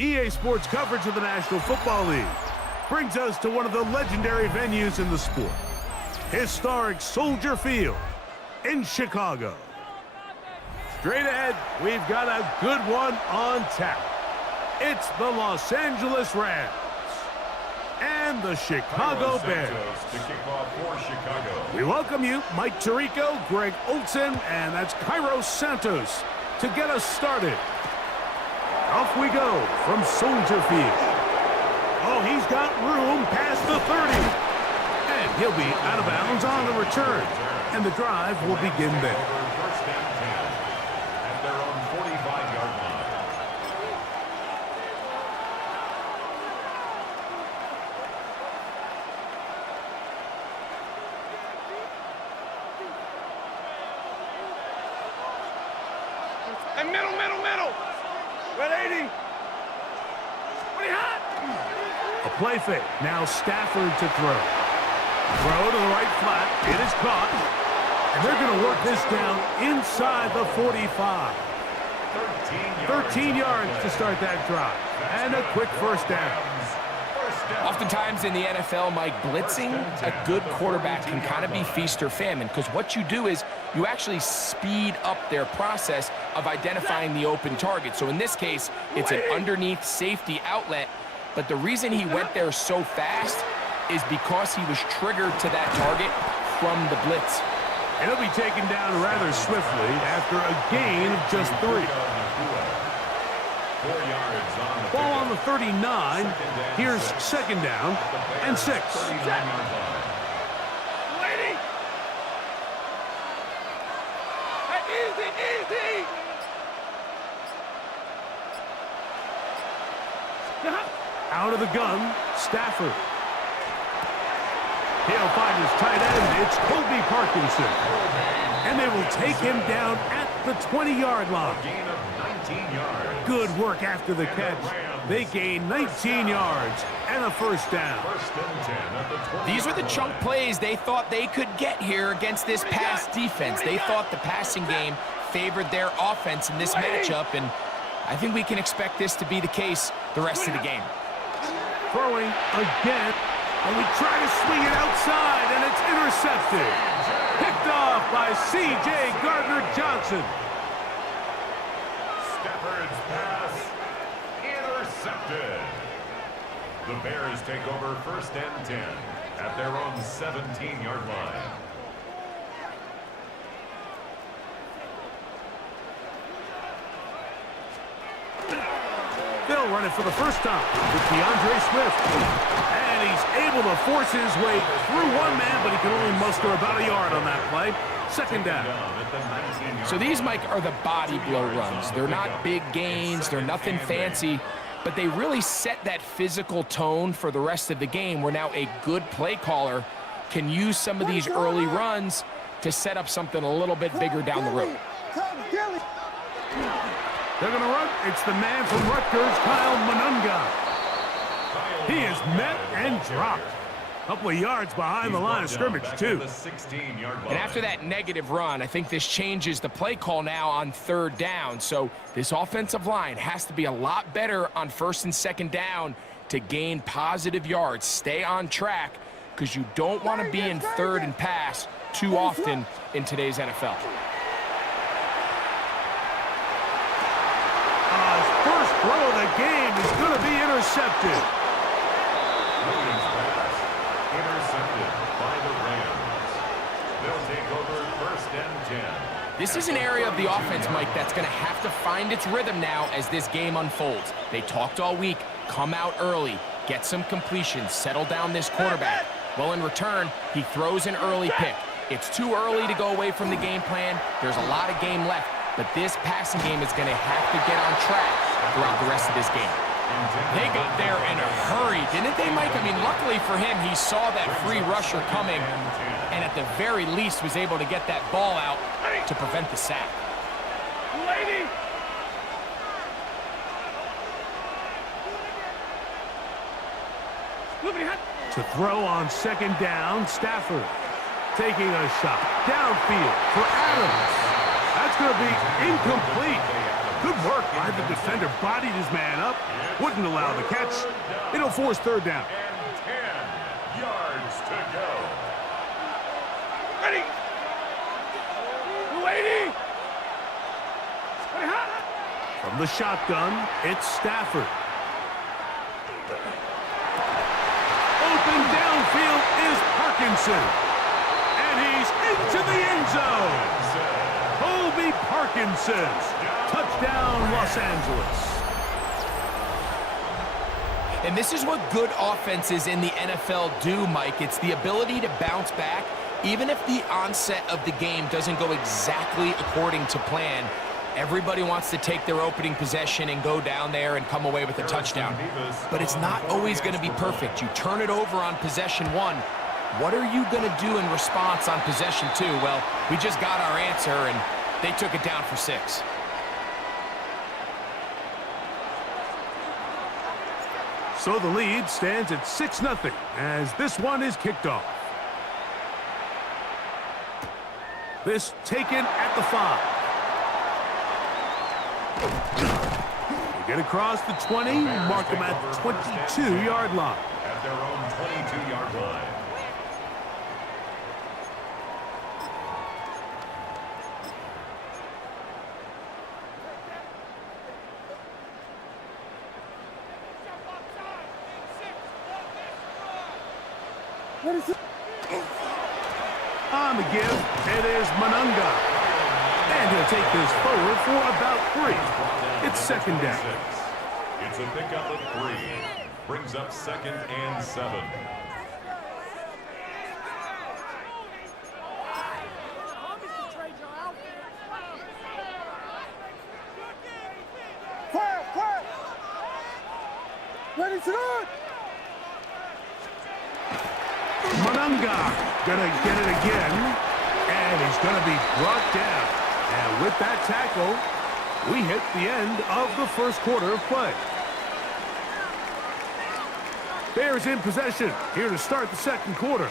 EA Sports coverage of the National Football League brings us to one of the legendary venues in the sport, historic Soldier Field in Chicago. Straight ahead, we've got a good one on tap. It's the Los Angeles Rams and the Chicago Bears. We welcome you, Mike Tirico, Greg Olsen, and that's Kairos Santos to get us started. Off we go from Soldier Field. Oh, he's got room past the 30. And he'll be out of bounds on the return. And the drive will begin there. And middle. 180. Pretty hot. A play fake. Now Stafford to throw. Throw to the right flat. It is caught. And they're going to work this down inside the 45. 13 yards to start that drive. And a quick first down. Oftentimes in the NFL, Mike, blitzing a good quarterback can kind of be feast or famine, because what you do is you actually speed up their process of identifying the open target. So in this case, it's an underneath safety outlet, but the reason he went there so fast is because he was triggered to that target from the blitz. And he'll be taken down rather swiftly after a gain of just 3. 4 yards on the Ball on the 39. Here's second down and 6. Lady. Easy. Out of the gun, Stafford. He'll find his tight end. It's Colby Parkinson. And they will take him down at the 20-yard line. Gain of 19 yards. Good work after the catch. They gain 19 yards and a first down. These are the chunk plays they thought they could get here against this pass defense. They thought the passing game favored their offense in this matchup, and I think we can expect this to be the case the rest of the game. Throwing again, and we try to swing it outside, and it's intercepted. Picked off by C.J. Gardner-Johnson. Stafford's pass intercepted. The Bears take over first and 10 at their own 17-yard line. They'll run it for the first time with DeAndre Swift. And he's able to force his way through one man, but he can only muster about a yard on that play. Second down. So these, Mike, are the body blow runs. They're not big gains. They're nothing fancy. But they really set that physical tone for the rest of the game, where now a good play caller can use some of these early runs to set up something a little bit bigger down the road. They're going to run. It's the man from Rutgers, Kyle Monunga. He is met and dropped. A couple of yards behind the line of scrimmage, too. And after that negative run, I think this changes the play call now on third down. So this offensive line has to be a lot better on first and second down to gain positive yards. Stay on track, because you don't want to be in third and pass too often in today's NFL. First throw of the game is going to be intercepted. Intercepted by the Rams. They'll take over first and 10. This is an area of the offense, Mike, that's going to have to find its rhythm now as this game unfolds. They talked all week, come out early, get some completions, settle down this quarterback. Well, in return, he throws an early pick. It's too early to go away from the game plan. There's a lot of game left, but this passing game is going to have to get on track throughout the rest of this game. They got there in a hurry, didn't they, Mike? I mean, luckily for him, he saw that free rusher coming, and at the very least was able to get that ball out to prevent the sack. Lady. To throw on second down, Stafford taking a shot downfield for Adams. That's going to be incomplete. Good work by the defender. Bodied his man up. Wouldn't allow the catch. It'll force third down. And 10 yards to go. Ready. 280. From the shotgun, it's Stafford. Open downfield is Parkinson. And he's into the end zone. Colby Parkinson. Touchdown, Los Angeles. And this is what good offenses in the NFL do, Mike. It's the ability to bounce back, even if the onset of the game doesn't go exactly according to plan. Everybody wants to take their opening possession and go down there and come away with a touchdown. But it's not always going to be perfect. You turn it over on possession one. What are you going to do in response on possession two? Well, we just got our answer, and they took it down for 6. So the lead stands at 6-0 as this one is kicked off. This taken at the 5. They get across the 20, mark them at the 22-yard line. At their own 22-yard line. On the give, it is Monunga. And he'll take this forward for about 3. It's second down. It's a pickup of 3. Brings up 2nd and 7. Ready to run! Monunga gonna get it again, and he's gonna be brought down. And with that tackle, we hit the end of the first quarter of play. Bears in possession here to start the second quarter,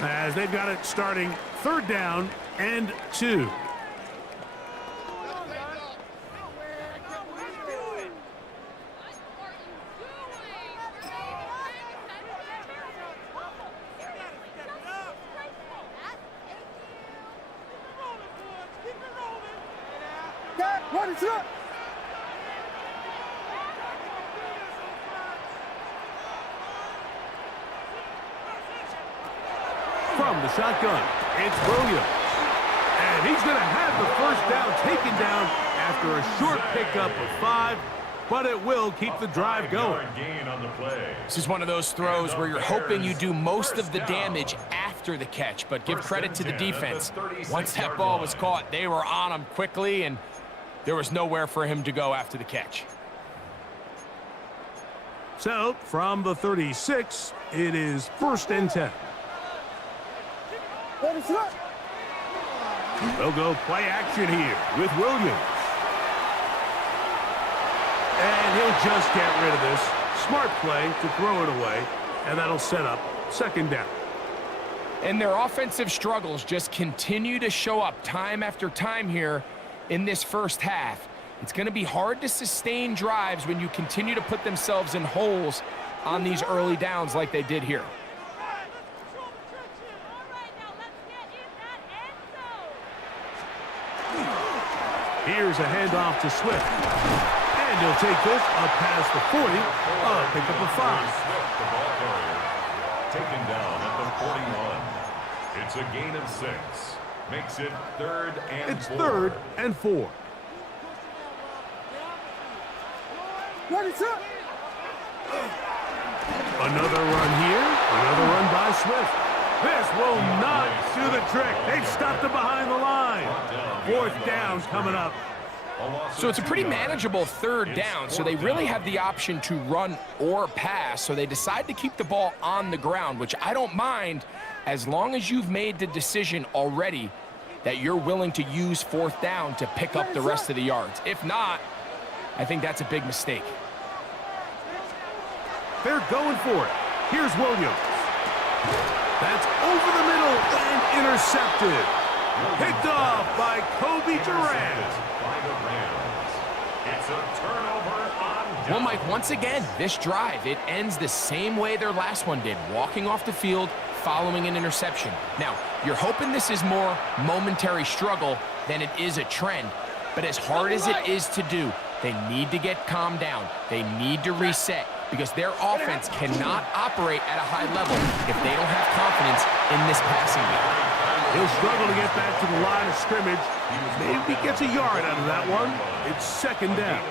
as they've got it starting 3rd down and 2. From the shotgun, it's Williams. And he's going to have the first down taken down after a short pickup of 5, but it will keep the drive going. Gain on the play. This is one of those throws where you're hoping you do most of the damage after the catch, but give credit to the defense. Once that ball was caught, they were on him quickly, and there was nowhere for him to go after the catch. So, from the 36, it is 1st and 10. They'll go play action here with Williams. And he'll just get rid of this. Smart play to throw it away, and that'll set up 2nd down. And their offensive struggles just continue to show up time after time here in this first half. It's going to be hard to sustain drives when you continue to put themselves in holes on these early downs like they did here. Here's a handoff to Swift. And he'll take this up past the 40, pick up a 5. Swift, the ball carrier, taken down at the 41. It's a gain of 6. Makes it 3rd and 4. It's 3rd and 4. Another run here. Another run by Swift. This will not do the trick. They've stopped it behind the line. 4th down coming up. So it's a pretty manageable 3rd down, so they really have the option to run or pass, so they decide to keep the ball on the ground, which I don't mind as long as you've made the decision already that you're willing to use 4th down to pick up the rest of the yards. If not, I think that's a big mistake. They're going for it. Here's Williams. That's over the middle and intercepted. Picked off by Bitrate. It's a turnover on down. Well, Mike, once again, this drive, it ends the same way their last one did, walking off the field, following an interception. Now, you're hoping this is more momentary struggle than it is a trend, but as hard as it is to do, they need to get calmed down. They need to reset because their offense cannot operate at a high level if they don't have confidence in this passing game. He'll struggle to get back to the line of scrimmage. Maybe gets a yard out of that one. It's second down.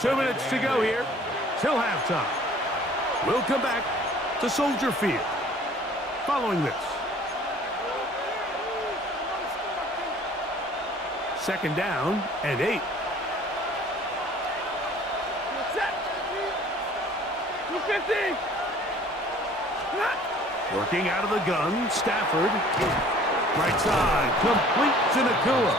2 minutes to go here till halftime. We'll come back to Soldier Field following this. Second down and 8. Working out of the gun, Stafford. Right side, complete to Nakua.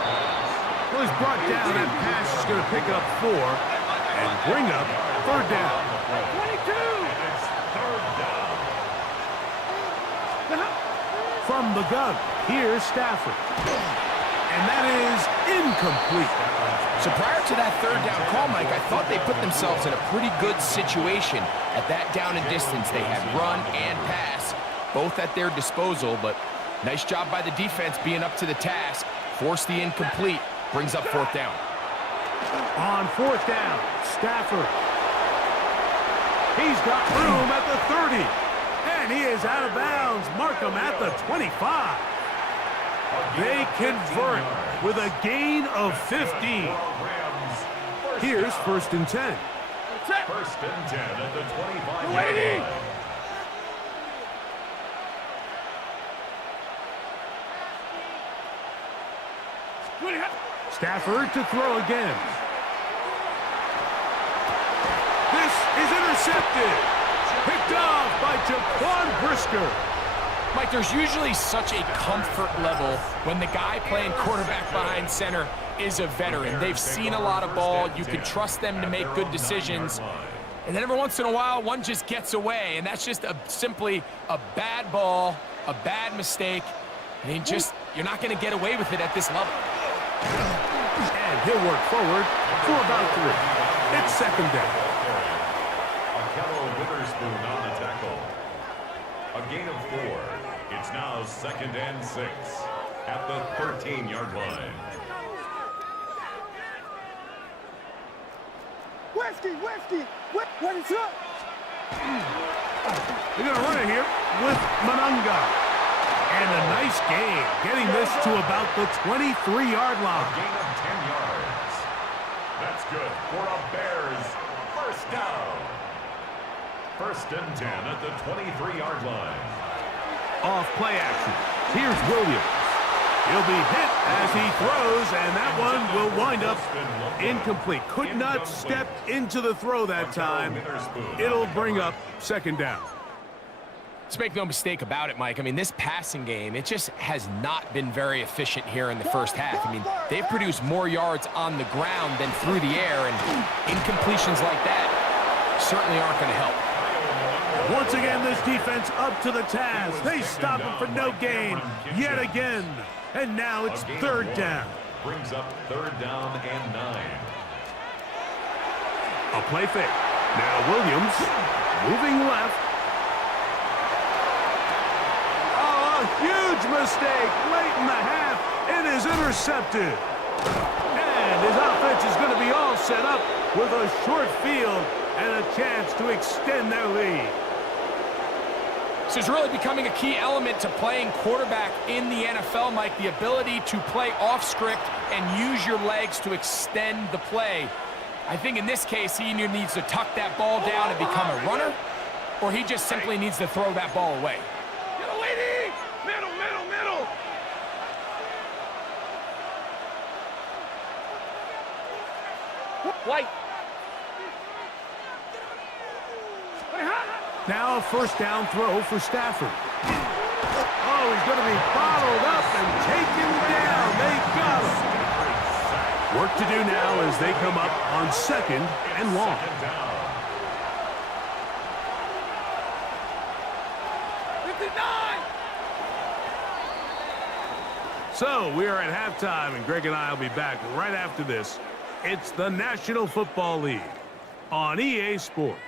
Well, he's brought down. That pass is going to pick up 4 and bring up third down. 22. It's third down. From the gun, here's Stafford. And that is incomplete. So prior to that third down call, Mike, I thought they put themselves in a pretty good situation. At that down and distance, they had run and pass, both at their disposal, but nice job by the defense being up to the task. Force the incomplete, brings up fourth down. On fourth down, Stafford. He's got room at the 30. And he is out of bounds. Mark him at the 25. They convert with a gain of 15. Here's first and 10. First and 10 at the 25-yard line. Stafford to throw again. This is intercepted. Picked off by Jaquan Brisker. Mike, there's usually such a comfort level when the guy playing quarterback behind center is a veteran. They've seen a lot of ball. You can trust them to make good decisions. And then every once in a while, one just gets away, and that's just simply a bad ball, a bad mistake. I mean, you're not going to get away with it at this level. And he'll work forward for about 3. It's second down. On the tackle. A gain of 4. It's now second and 6 at the 13-yard line. Whiskey, what is up? They're going to run it here with Manunga. And a nice gain, getting this to about the 23-yard line. A gain of 10 yards. That's good for a Bears first down. First and 10 at the 23-yard line. Off play action. Here's Williams. He'll be hit as he throws, and that one will wind up incomplete. Could not step into the throw that time. It'll bring up second down. Let's make no mistake about it, Mike. I mean, this passing game, it just has not been very efficient here in the first half. I mean, they've produced more yards on the ground than through the air, and incompletions like that certainly aren't going to help. Once again, this defense up to the task. They stop him for no gain yet again. And now it's third down. Brings up third down and 9. A play fake. Now Williams moving left. Oh, a huge mistake late in the half. It is intercepted. And his offense is going to be all set up with a short field and a chance to extend their lead. This is really becoming a key element to playing quarterback in the NFL, Mike, the ability to play off script and use your legs to extend the play. I think in this case, he either needs to tuck that ball down and become a runner, or he just simply needs to throw that ball away. Get a lady! Middle! White! Now a first down throw for Stafford. Oh, he's going to be bottled up and taken down. They got him. Work to do now as they come up on second and long. So we are at halftime, and Greg and I will be back right after this It's the National Football League on EA Sports.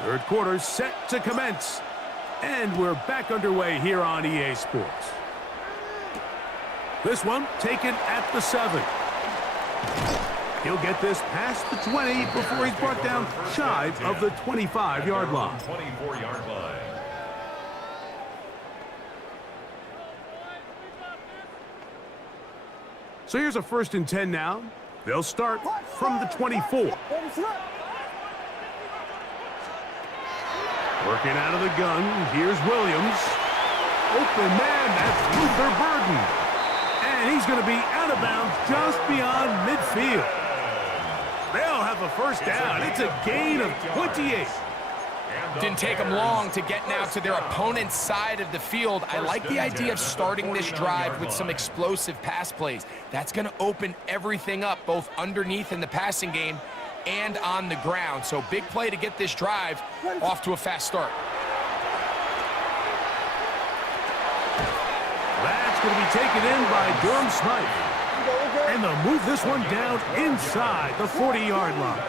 Third quarter set to commence. And we're back underway here on EA Sports. This one taken at the 7. He'll get this past the 20 before he's brought down shy of the 25-yard line. 24-yard line. So here's a 1st and 10 now. They'll start from the 24. Working out of the gun, here's Williams. Open man, that's Luther Burden. And he's going to be out of bounds just beyond midfield. They'll have a 1st down. It's a gain of 28. Didn't take them long to get now to their opponent's side of the field. I like the idea of starting this drive with some explosive pass plays. That's going to open everything up, both underneath in the passing game and on the ground. So big play to get this drive off to a fast start. That's going to be taken in by Durham Smythe. And they'll move this one down inside the 40-yard line.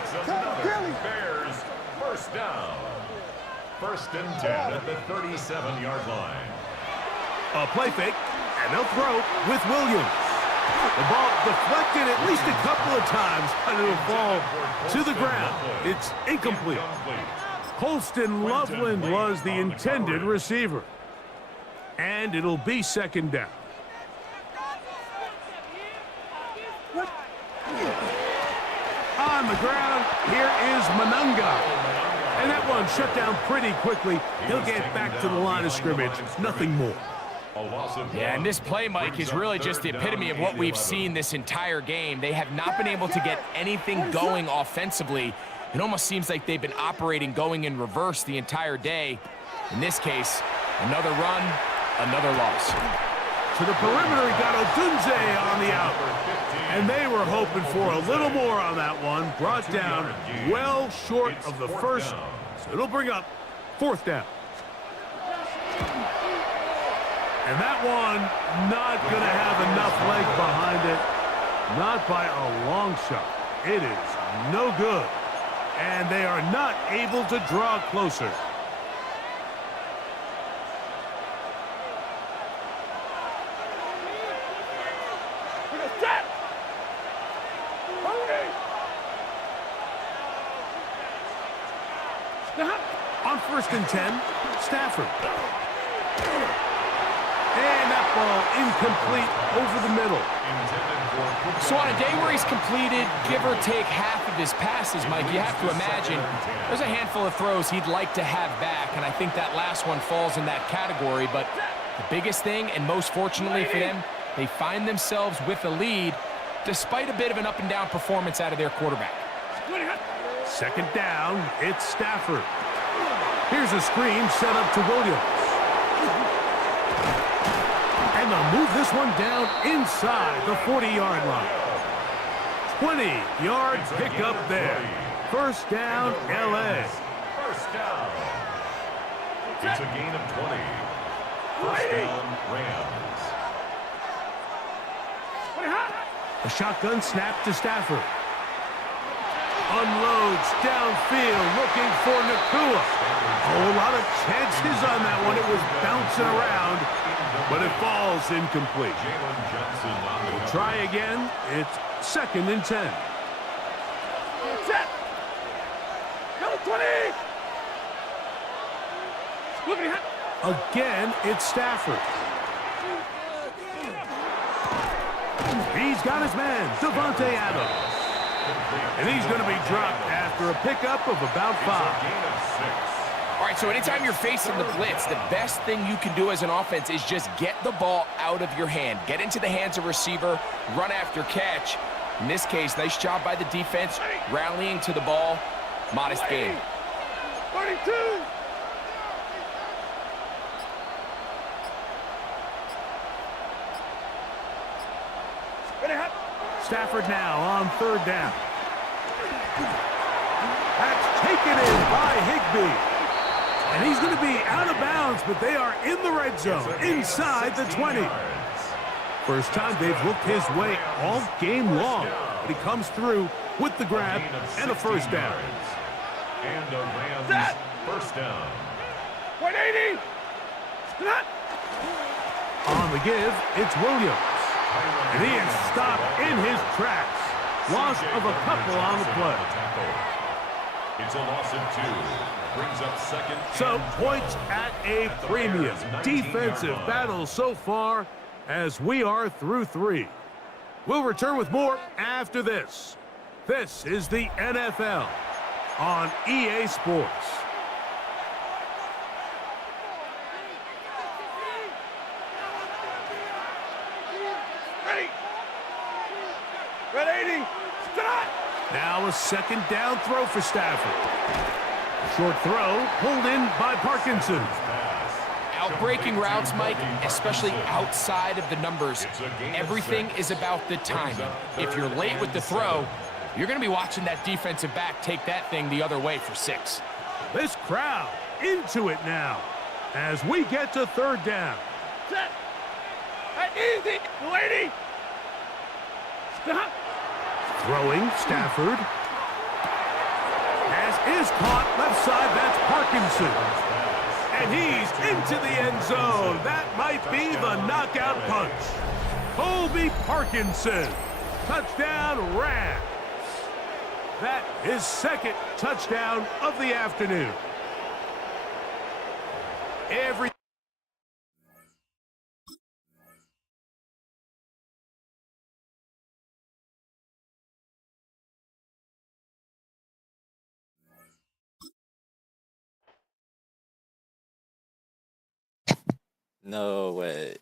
Bears, 1st down. 1st and 10 at the 37-yard line. A play fake, and they'll throw with Williams. The ball deflected at least a couple of times, and it'll fall to the ground. It's incomplete. Colston Loveland was the intended receiver. And it'll be 2nd down. On the ground, here is Manunga. And that one shut down pretty quickly. He'll get back to the line of scrimmage. Nothing more. Yeah, and this play, Mike, is really just the epitome of what we've seen this entire game. They have not been able to get anything going offensively. It almost seems like they've been operating going in reverse the entire day. In this case, another run, another loss. To the perimeter, he got Odunze on the out. And they were hoping for a little more on that one. Brought down well short of the 1st. So it'll bring up 4th down. And that one not going to have enough leg behind it. Not by a long shot. It is no good. And they are not able to draw closer. On 1st and 10, Stafford. And that ball incomplete over the middle. So on a day where he's completed, give or take half of his passes, Mike, you have to imagine there's a handful of throws he'd like to have back, and I think that last one falls in that category. But the biggest thing, and most fortunately for them, they find themselves with a lead despite a bit of an up-and-down performance out of their quarterback. 2nd down, it's Stafford. Here's a screen set up to Williams. And they'll move this one down inside the 40-yard line. 20-yard pickup there. 1st down, LA. 1st down. It's a gain of 20. 1st down, Rams. A shotgun snap to Stafford. Unloads downfield, looking for Nakua. A whole lot of chances on that one. It was bouncing around, but it falls incomplete. We'll try again. It's 2nd and 10. Set. Go 20. Again, it's Stafford. He's got his man, Devontae Adams. And he's going to be dropped after a pickup of about 5. All right, so anytime you're facing the blitz, the best thing you can do as an offense is just get the ball out of your hand. Get into the hands of receiver, run after catch. In this case, nice job by the defense, rallying to the ball. Modest gain. 32. Stafford now on third down. That's taken in by Higbee. And he's going to be out of bounds, but they are in the red zone, inside the 20. First time they've looked his way all game long, but he comes through with the grab and a first down. And a Rams first down. 180. On the give, it's Williams. And he is stopped in his tracks. Loss of a couple on the play. It's a loss of 2. Brings up second. So points at a premium. Defensive battle so far as we are through 3. We'll return with more after this. This is the NFL on EA Sports. Ready. 180. Stop. Now a second down throw for Stafford. Short throw pulled in by Parkinson. Out-breaking routes, Mike, especially outside of the numbers, everything is about the timing. If you're late with the throw, you're going to be watching that defensive back take that thing the other way for 6. This crowd into it now as we get to third down. Set. Easy. Lady. Stop. Throwing Stafford. Pass is caught left side. That's Parkinson. And he's into the end zone. That might be the knockout punch. Colby Parkinson. Touchdown Rams. That is second touchdown of the afternoon. No way.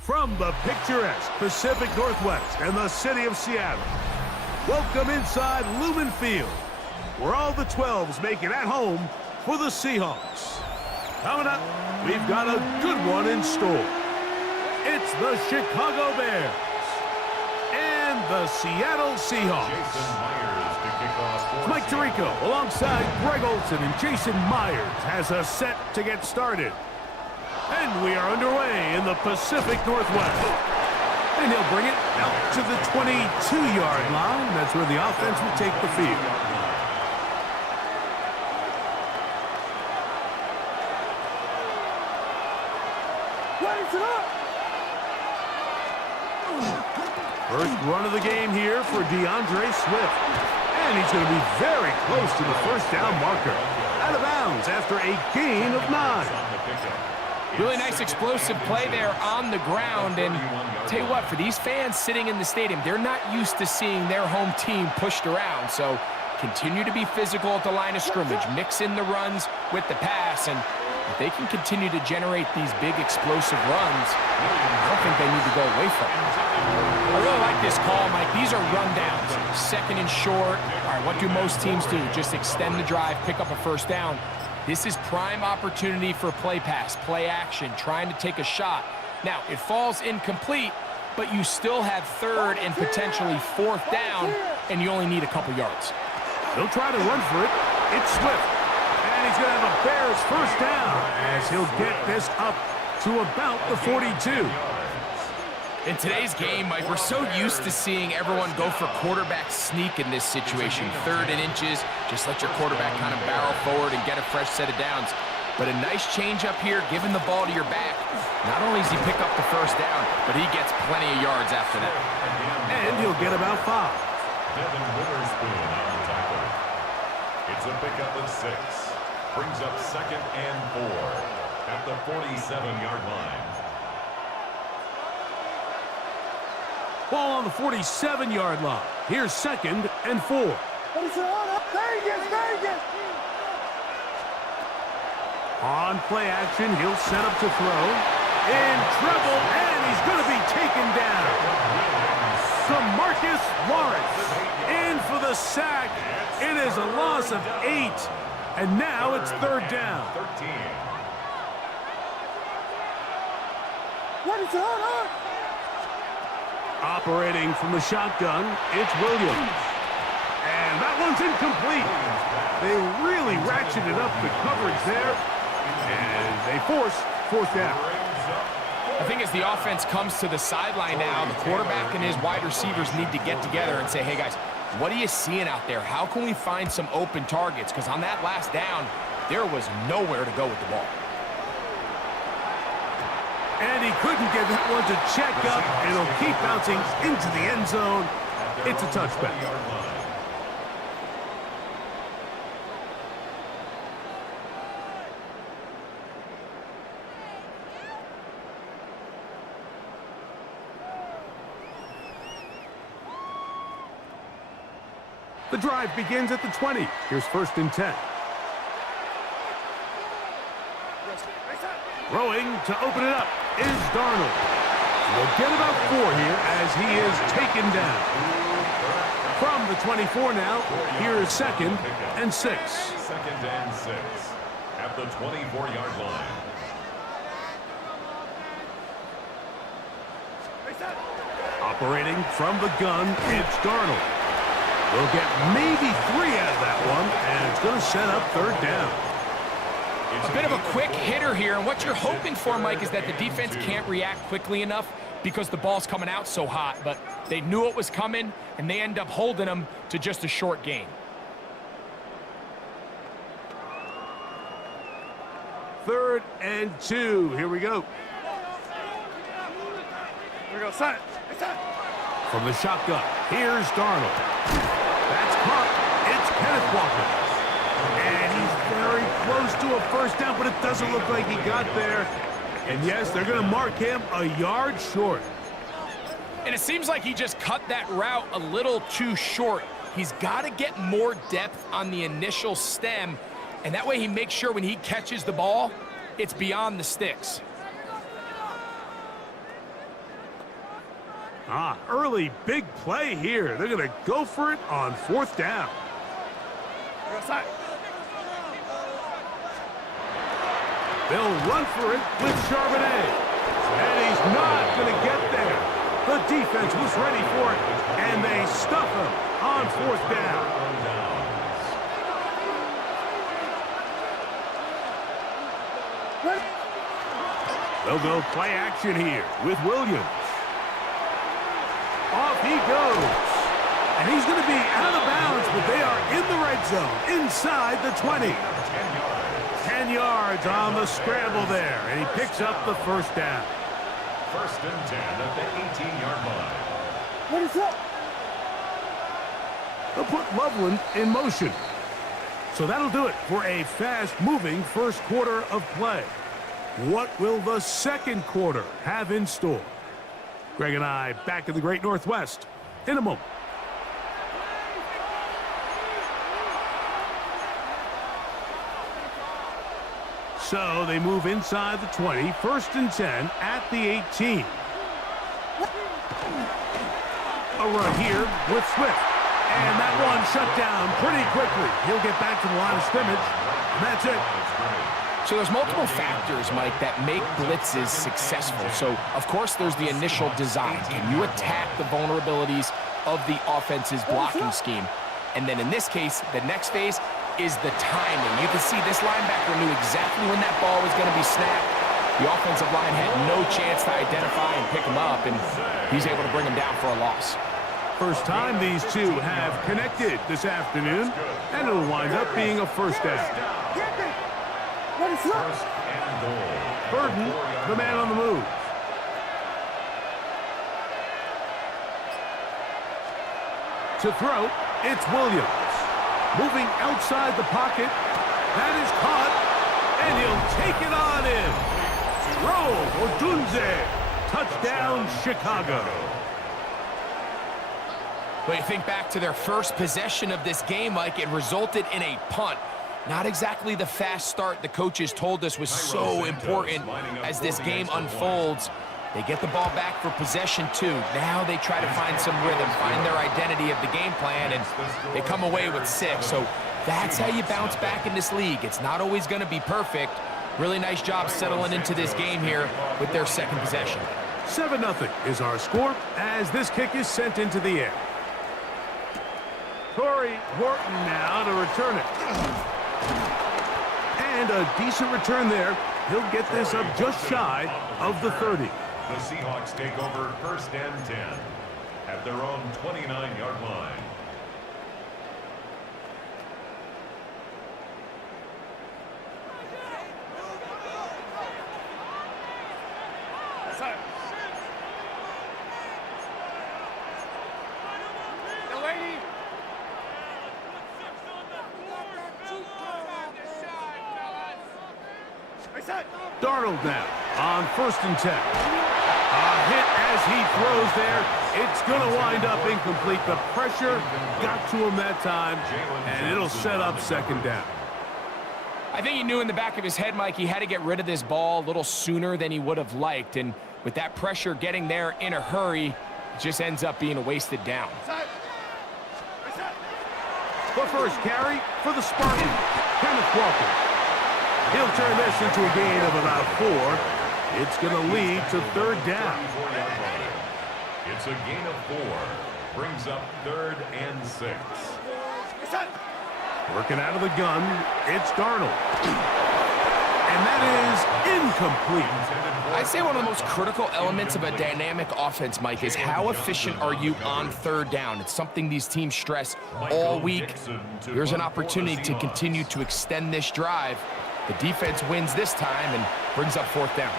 From the picturesque Pacific Northwest and the city of Seattle, welcome inside Lumen Field, where all the 12s make it at home for the Seahawks. Coming up, we've got a good one in store. It's the Chicago Bears and the Seattle Seahawks. Jason Myers to kick off. Mike Tirico alongside Greg Olson and Jason Myers has us set to get started. And we are underway in the Pacific Northwest. And he'll bring it out to the 22-yard line. That's where the offense will take the field. First run of the game here for DeAndre Swift. And he's going to be very close to the first down marker. Out of bounds after a gain of 9. Really nice explosive play there on the ground. And tell you what, for these fans sitting in the stadium, they're not used to seeing their home team pushed around. So continue to be physical at the line of scrimmage. Mix in the runs with the pass. And if they can continue to generate these big explosive runs, I don't think they need to go away from it. I really like this call, Mike. These are rundowns. Second and short. All right, what do most teams do? Just extend the drive, pick up a first down. This is prime opportunity for play pass, play action, trying to take a shot. Now, it falls incomplete, but you still have third and potentially fourth down, and you only need a couple yards. He'll try to run for it. It's Swift. And he's going to have a Bears first down as he'll get this up to about the 42. In today's game, Mike, we're so used to seeing everyone go for quarterback sneak in this situation. Third and inches, just let your quarterback kind of barrel forward and get a fresh set of downs. But a nice change up here, giving the ball to your back. Not only does he pick up the first down, but he gets plenty of yards after that. And he'll get about 5. Devin Witherspoon on the tackle. It's a pickup of 6. Brings up 2nd and 4 at the 47-yard line. Ball on the 47-yard line. Here's 2nd and 4. On play action, he'll set up to throw. In trouble, and he's going to be taken down. Marcus Lawrence in for the sack. It is a loss of 8, and now it's 3rd down. 13. Operating from the shotgun, it's Williams. And that one's incomplete. They really ratcheted up the coverage there, and they force 4th down. I think as the offense comes to the sideline now, the quarterback and his wide receivers need to get together and say, hey, guys, what are you seeing out there? How can we find some open targets? Because on that last down, there was nowhere to go with the ball. And he couldn't get that one to check up, and it'll keep bouncing into the end zone. It's a touchback. The drive begins at the 20. Here's 1st and 10. Throwing to open it up is Darnold. We'll get about 4 here as he is taken down. From the 24 now, here is 2nd and 6. 2nd and 6 at the 24-yard line. Operating from the gun, it's Darnold. We'll get maybe 3 out of that one, and it's going to set up 3rd down. A bit of a quick hitter here, and what you're hoping for, Mike, is that the defense can't react quickly enough because the ball's coming out so hot, but they knew it was coming, and they end up holding them to just a short gain. 3rd and 2. Here we go. Here we go, son. From the shotgun, here's Darnold. That's caught. It's Kenneth Walker. And he's very close to a 1st down, but it doesn't look like he got there. And yes, they're going to mark him a yard short. And it seems like he just cut that route a little too short. He's got to get more depth on the initial stem, and that way he makes sure when he catches the ball, it's beyond the sticks. Early big play here. They're going to go for it on 4th down. They'll run for it with Charbonnet. And he's not going to get there. The defense was ready for it, and they stuff him on 4th down. They'll go play action here with Williams. Off he goes. And he's going to be out of bounds, but they are in the red zone, inside the 20. 10 yards on the scramble there, and he picks up the 1st down. 1st and 10 at the 18-yard line. What is up? They'll put Loveland in motion. So that'll do it for a fast-moving 1st quarter of play. What will the 2nd quarter have in store? Greg and I back in the Great Northwest in a moment. So they move inside the 20, 1st and 10 at the 18. A run here with Swift. And that one shut down pretty quickly. He'll get back to the line of scrimmage, and that's it. So there's multiple factors, Mike, that make blitzes successful. So, of course, there's the initial design. Can you attack the vulnerabilities of the offense's blocking scheme? And then in this case, the next phase is the timing. You can see this linebacker knew exactly when that ball was going to be snapped. The offensive line had no chance to identify and pick him up, and he's able to bring him down for a loss. First time these two have connected this afternoon, and it'll wind up being a 1st down. Burden, the man on the move. To throw, it's Williams. Moving outside the pocket. That is caught. And he'll take it on in. Throw, Odunze. Touchdown, Chicago. But you think back to their first possession of this game, Mike, it resulted in a punt. Not exactly the fast start the coaches told us was so important as this game unfolds. They get the ball back for possession 2. Now they try to find some rhythm, find their identity of the game plan, and they come away with 6. So that's how you bounce back in this league. It's not always going to be perfect. Really nice job settling into this game here with their second possession. 7-0 is our score as this kick is sent into the air. Torrey Horton now to return it. And a decent return there. He'll get this up just shy of the 30. The Seahawks take over 1st and 10 at their own 29-yard line. Darnold now on 1st and 10. A hit as he throws there. It's going to wind up incomplete. The pressure got to him that time, and it'll set up 2nd down. I think he knew in the back of his head, Mike, he had to get rid of this ball a little sooner than he would have liked. And with that pressure getting there in a hurry, it just ends up being a wasted down. The first carry for the Spartans, Kenneth Walker. He'll turn this into a gain of about 4. It's going to lead to 3rd down. It's a gain of 4. Brings up 3rd and 6. Working out of the gun, it's Darnold. And that is incomplete. I'd say one of the most critical elements of a dynamic offense, Mike, is how efficient are you on 3rd down. It's something these teams stress all week. Here's an opportunity to continue to extend this drive. The defense wins this time and brings up 4th down.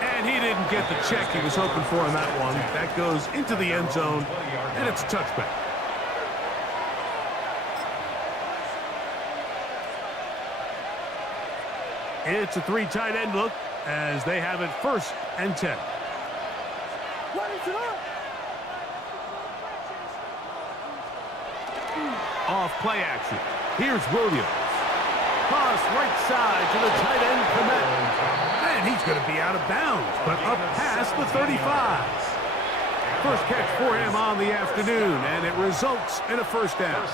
And he didn't get the check he was hoping for on that one. That goes into the end zone, and it's a touchback. It's a 3 tight end look as they have it 1st and 10. Off play action. Here's Williams. Cross right side to the tight end, Kmet. And he's going to be out of bounds, but up past the 35. First catch for him on the afternoon, and it results in a 1st down.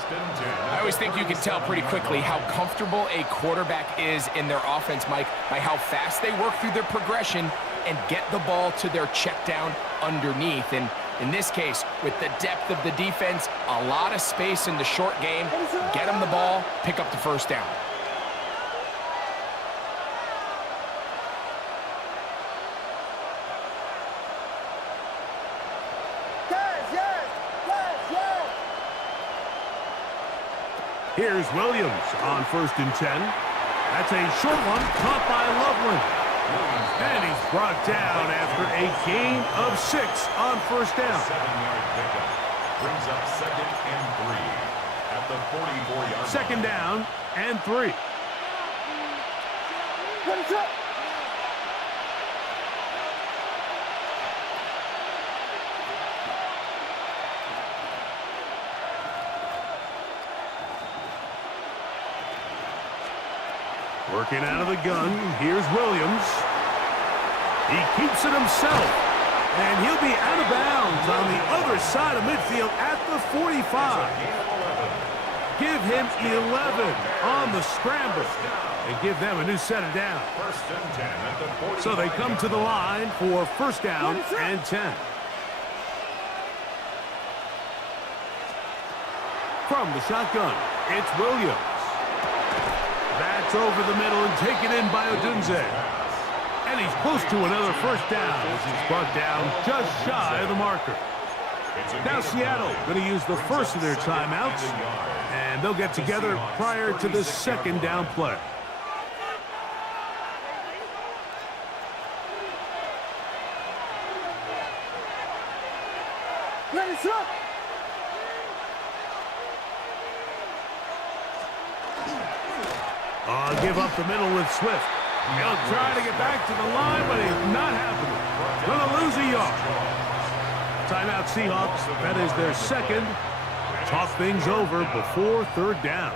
I always think you can tell pretty quickly how comfortable a quarterback is in their offense, Mike, by how fast they work through their progression and get the ball to their check down underneath. And in this case, with the depth of the defense, a lot of space in the short game, get them the ball, pick up the 1st down. Here's Williams on 1st and 10. That's a short one caught by Loveland. And he's brought down after a gain of 6 on 1st down. 7-yard pickup. Brings up 2nd and 3 at the 44-yard line. 2nd down and 3. Working out of the gun, here's Williams. He keeps it himself, and he'll be out of bounds on the other side of midfield at the 45. Give him 11 on the scramble, and give them a new set of down. 1st and 10 at the 45. So they come to the line for 1st down and 10. From the shotgun, it's Williams. That's over the middle and taken in by Odunze. And he's close to another 1st down, which is brought down just shy of the marker. Now Seattle going to use the first of their timeouts, and they'll get together prior to the 2nd down play. Give up the middle with Swift. He'll try to get back to the line, but he's not happening. Gonna lose a yard. Timeout Seahawks. That is their second. Talk things over before third down.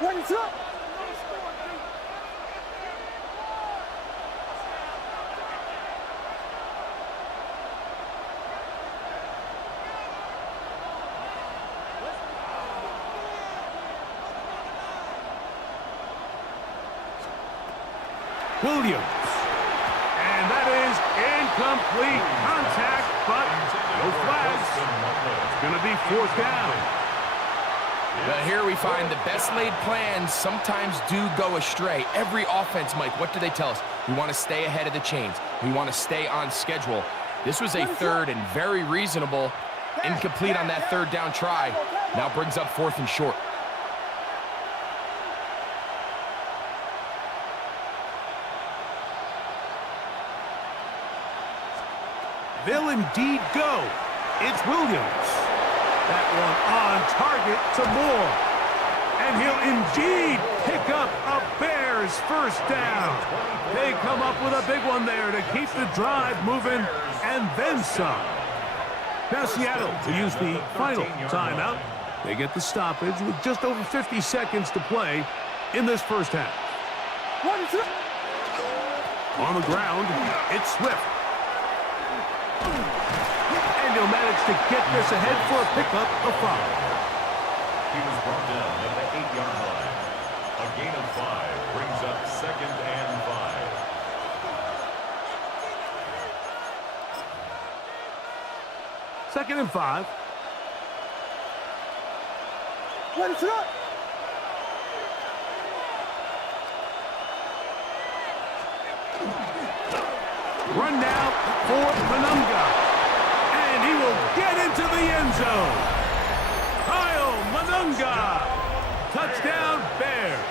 What's up? Williams. And that is incomplete contact, but no flags. It's going to be fourth down. Well, here we find the best laid plans sometimes do go astray. Every offense, Mike, what do they tell us? We want to stay ahead of the chains. We want to stay on schedule. This was a third and very reasonable. Incomplete on that third down try. Now brings up fourth and short. They'll indeed go. It's Williams. That one on target to Moore. And he'll indeed pick up a Bears first down. They come up with a big one there to keep the drive moving and then some. Now Seattle will use the final timeout. They get the stoppage with just over 50 seconds to play in this first half. On the ground, it's Swift. And he'll manage to get this ahead for a pickup of 5. He was brought down at the 8-yard line. A gain of 5 brings up 2nd and 5. 2nd and 5. What is up? Run now for Manunga. And he will get into the end zone. Kyle Manunga. Touchdown, Bears.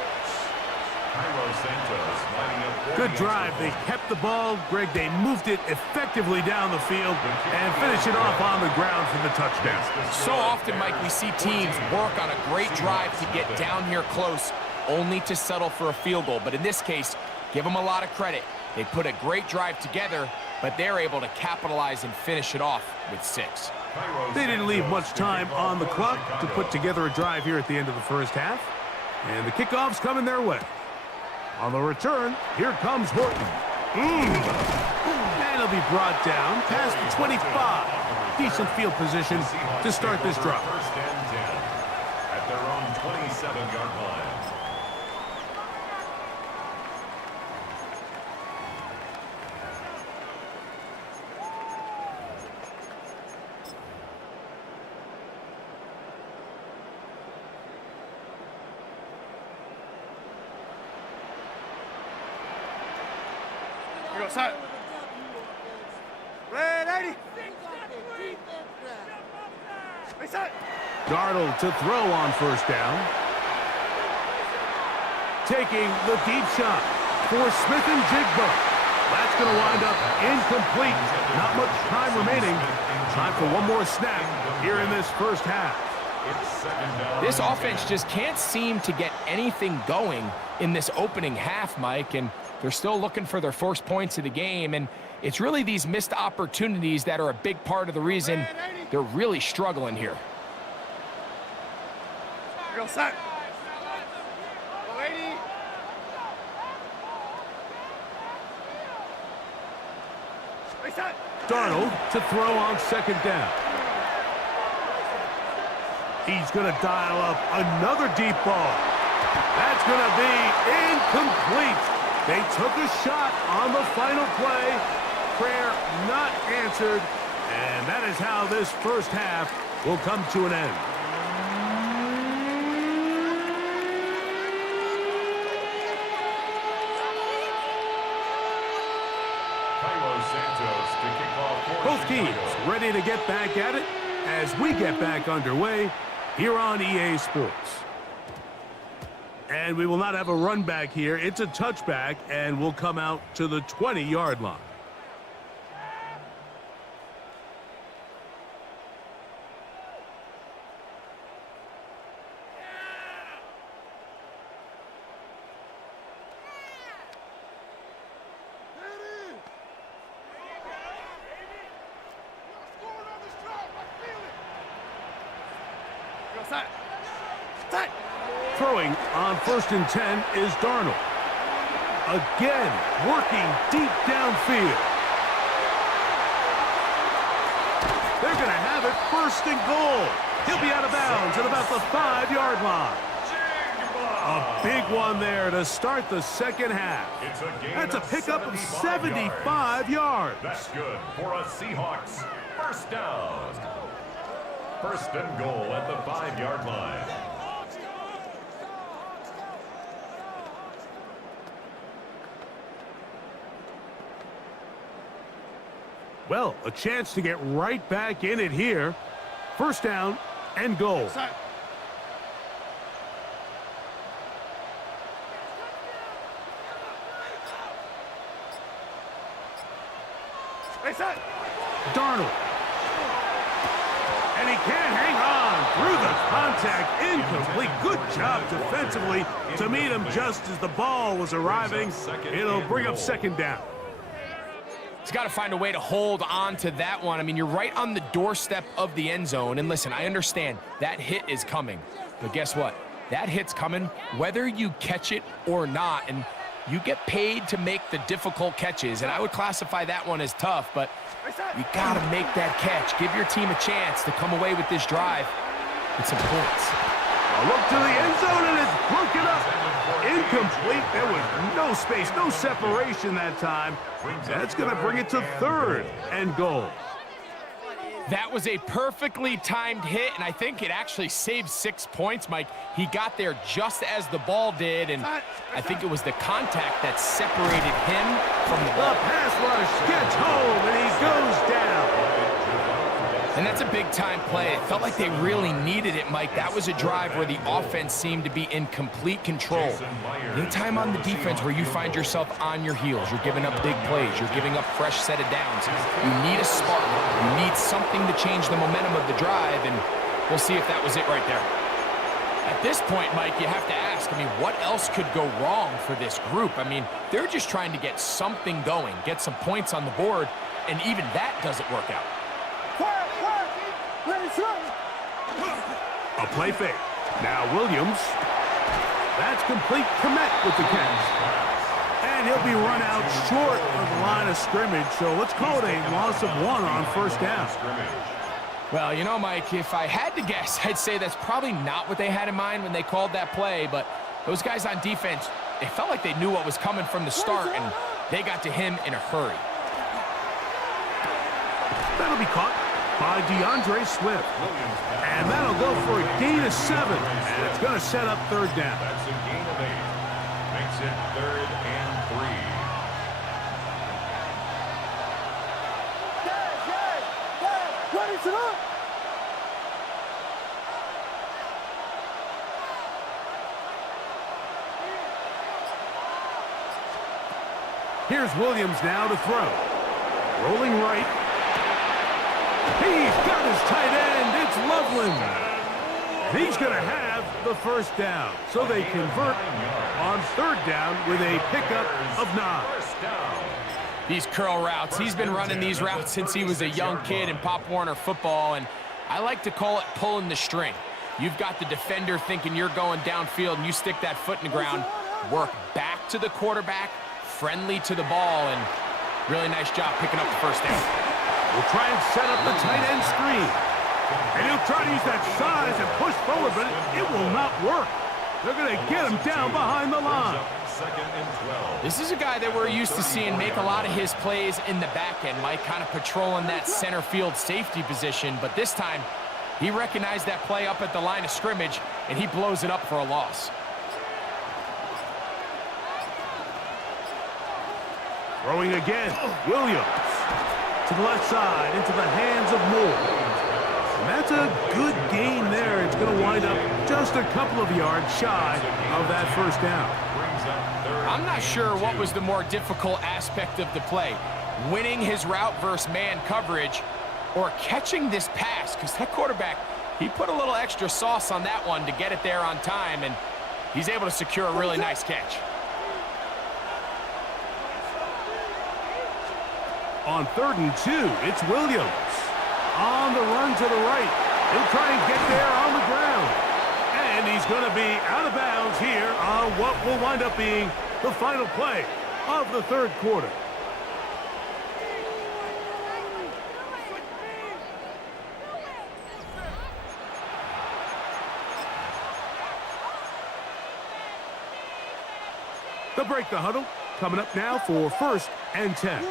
Good drive. They kept the ball. Greg, they moved it effectively down the field and finish it off on the ground for the touchdown. So often, Mike, we see teams work on a great drive to get down here close, only to settle for a field goal. But in this case, give them a lot of credit. They put a great drive together, but they're able to capitalize and finish it off with 6. They didn't leave much time on the clock to put together a drive here at the end of the first half. And the kickoff's coming their way. On the return, here comes Horton. And he'll be brought down past the 25. Decent field position to start this drive. First and 10 at their own 27-yard line. We go set. Red 80. Reset. Darnold to throw on first down. Taking the deep shot for Smith and Jigba. That's going to wind up incomplete. Not much time remaining. Time for one more snap here in this first half. This offense just can't seem to get anything going in this opening half, Mike, and they're still looking for their first points of the game, and it's really these missed opportunities that are a big part of the reason they're really struggling here. Real set. 80. Reset. Darnold to throw on second down. He's going to dial up another deep ball. That's going to be incomplete. They took a shot on the final play. Prayer not answered. And that is how this first half will come to an end. Both teams ready to get back at it as we get back underway here on EA Sports. And we will not have a run back here. It's a touchback, and we'll come out to the 20-yard line. Throwing on 1st and 10 is Darnold. Again, working deep downfield. They're going to have it 1st and goal. He'll be out of bounds at about the 5-yard line. A big one there to start the second half. That's a pickup of 75 yards. That's good for a Seahawks first down. 1st and goal at the 5-yard line. Well, a chance to get right back in it here. 1st down and goal. Darnold. And he can't hang on through the contact. Incomplete. Good job defensively to meet him just as the ball was arriving. It'll bring up 2nd down. He's got to find a way to hold on to that one. I mean, you're right on the doorstep of the end zone. And listen, I understand that hit is coming. But guess what? That hit's coming whether you catch it or not. And you get paid to make the difficult catches. And I would classify that one as tough. But you got to make that catch. Give your team a chance to come away with this drive with some points. A look to the end zone, and it's broken up. Incomplete. There was no space, no separation that time. That's going to bring it to 3rd and goal. That was a perfectly timed hit, and I think it actually saved 6 points, Mike. He got there just as the ball did, and I think it was the contact that separated him from the ball. The pass rush gets home, and he goes down. And that's a big-time play. It felt like they really needed it, Mike. That was a drive where the offense seemed to be in complete control. Anytime on the defense where you find yourself on your heels, you're giving up big plays, you're giving up fresh set of downs, you need a spark. You need something to change the momentum of the drive, and we'll see if that was it right there. At this point, Mike, you have to ask, I mean, what else could go wrong for this group? I mean, they're just trying to get something going, get some points on the board, and even that doesn't work out. A play fake. Now Williams. That's complete. Komet with the catch. And he'll be run out short of the line of scrimmage, so let's call it a loss of 1 on 1st down. Well, you know, Mike, if I had to guess, I'd say that's probably not what they had in mind when they called that play, but those guys on defense, it felt like they knew what was coming from the start, and they got to him in a hurry. That'll be caught by DeAndre Swift. And that'll go for a gain of 7. And it's going to set up 3rd down. That's a gain of 8. Makes it 3rd and 3. Here's Williams now to throw. Rolling right. He's got his tight end. It's Loveland. And he's going to have the 1st down. So they convert on 3rd down with a pickup of 9. These curl routes, he's been running these routes since he was a young kid in Pop Warner football, and I like to call it pulling the string. You've got the defender thinking you're going downfield, and you stick that foot in the ground, work back to the quarterback, friendly to the ball, and really nice job picking up the 1st down. We'll try and set up the tight end screen. And he'll try to use that size and push forward, but it will not work. They're going to get him down behind the line. 2nd and 12. This is a guy that we're used to seeing make a lot of his plays in the back end, Mike, kind of patrolling that center field safety position. But this time, he recognized that play up at the line of scrimmage, and he blows it up for a loss. Throwing again, Williams. To the left side, into the hands of Moore. And that's That's a good gain there. It's going to wind up just a couple of yards shy of that first down. I'm not sure what was the more difficult aspect of the play, winning his route versus man coverage or catching this pass, because that quarterback, he put a little extra sauce on that one to get it there on time, and he's able to secure a really nice catch. On 3rd and 2, it's Williams. On the run to the right. He'll try and get there on the ground. And he's going to be out of bounds here on what will wind up being the final play of the 3rd quarter. They'll break the huddle. Coming up now for 1st and 10.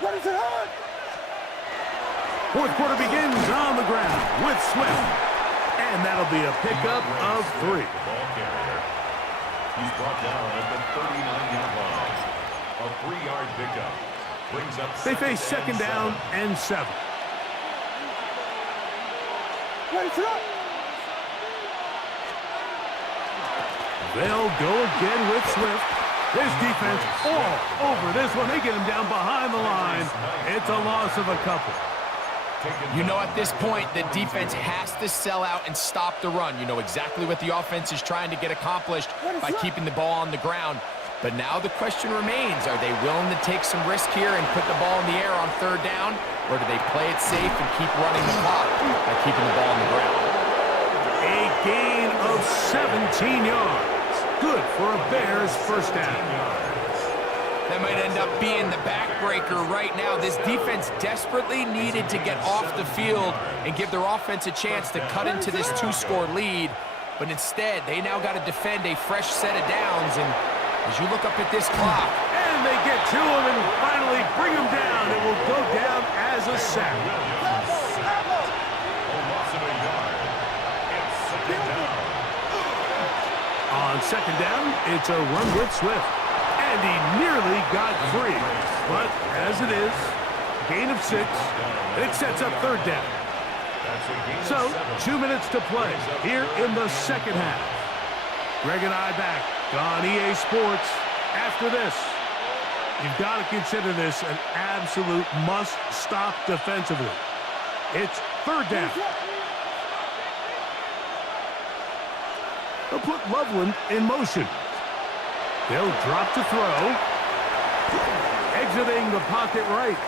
What is it on? 4th quarter begins on the ground with Swift. And that'll be a pickup of 3. The ball carrier. He's brought down at the 39-yard line. A 3-yard pickup. Brings up They face 2nd down and 7. What is it on? They'll go again with Swift. This defense all over this one. They get him down behind the line. It's a loss of a couple. You know, at this point, the defense has to sell out and stop the run. You know exactly what the offense is trying to get accomplished by keeping the ball on the ground. But now the question remains, are they willing to take some risk here and put the ball in the air on 3rd down? Or do they play it safe and keep running the clock by keeping the ball on the ground? A gain of 17 yards. Good for a Bears 1st down. That might end up being the backbreaker right now. This defense desperately needed to get off the field and give their offense a chance to cut into this 2-score lead. But instead, they now got to defend a fresh set of downs. And as you look up at this clock, And they get to him and finally bring him down. It will go down as a sack. On 2nd down, it's a run with Swift. And he nearly got free. But as it is, gain of 6. It sets up 3rd down. So, 2 minutes to play here in the 2nd half. Greg and I back on EA Sports. After this, you've got to consider this an absolute must-stop defensively. It's 3rd down. They'll put Loveland in motion. They'll drop to throw. Exiting the pocket right.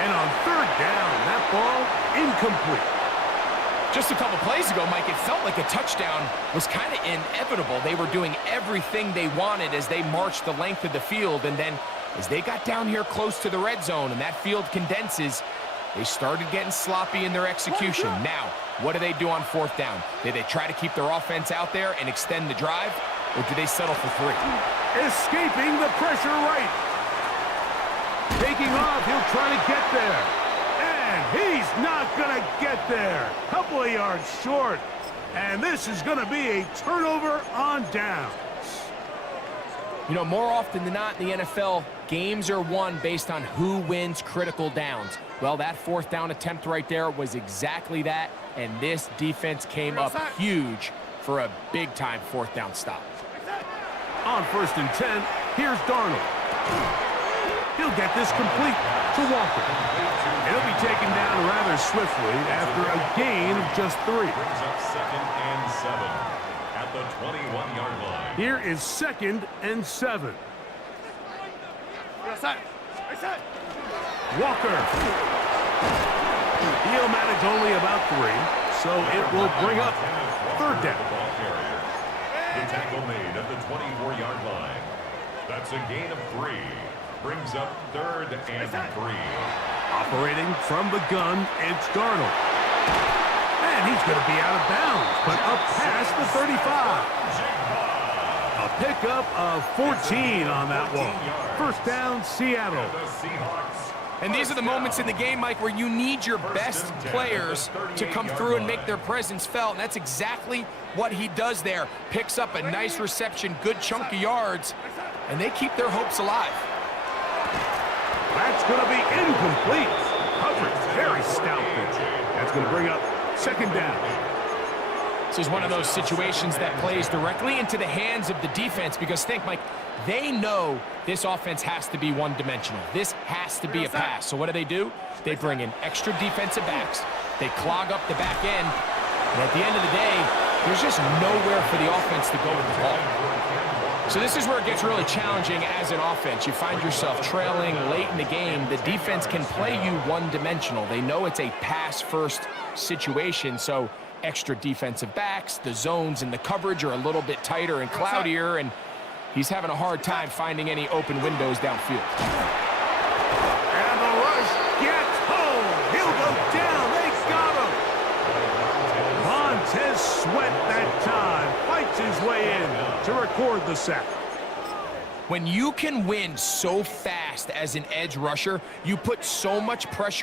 And on 3rd down, that ball incomplete. just a couple plays ago, Mike, it felt like a touchdown was kind of inevitable. They were doing everything they wanted as they marched the length of the field, and then as they got down here close to the red zone and that field condenses, they started getting sloppy in their execution. Now, what do they do on 4th down? Do they try to keep their offense out there and extend the drive, or do they settle for 3? Escaping the pressure right. Taking off, he'll try to get there. And he's not going to get there. Couple of yards short. And this is going to be a turnover on downs. You know, more often than not in the NFL, games are won based on who wins critical downs. Well, that 4th down attempt right there was exactly that, and this defense came up huge for a big-time 4th down stop. On 1st and 10, here's Darnold. He'll get this complete to Walker. It'll be taken down rather swiftly after a gain of just 3. Brings up 2nd and 7 at the 21-yard line. Here is 2nd and 7. Walker. He'll manage only about 3, so it will bring up 3rd down. The tackle made at the 24-yard line. That's a gain of 3. Brings up 3rd and 3. Operating from the gun, it's Darnold. And he's going to be out of bounds, but up past the 35. A pickup of 14 on that one. 1st down, Seattle. The Seahawks. And these are the moments in the game, Mike, where you need your best players to come through and make their presence felt. And that's exactly what he does there. Picks up a nice reception, good chunk of yards, and they keep their hopes alive. That's going to be incomplete. coverage. Very stout there. That's going to bring up second down. This is one of those situations that plays directly into the hands of the defense because think, Mike, they know this offense has to be one-dimensional. This has to be a pass. So what do? They bring in extra defensive backs. They clog up the back end. And at the end of the day, there's just nowhere for the offense to go with the ball. So this is where it gets really challenging as an offense. You find yourself trailing late in the game. The defense can play you one-dimensional. They know it's a pass-first situation, so extra defensive backs, the zones and the coverage are a little bit tighter and cloudier, and he's having a hard time finding any open windows downfield. And the rush gets home. He'll go down. They got him. Montez Sweat that time fights his way in to record the sack. When you can win so fast as an edge rusher, you put so much pressure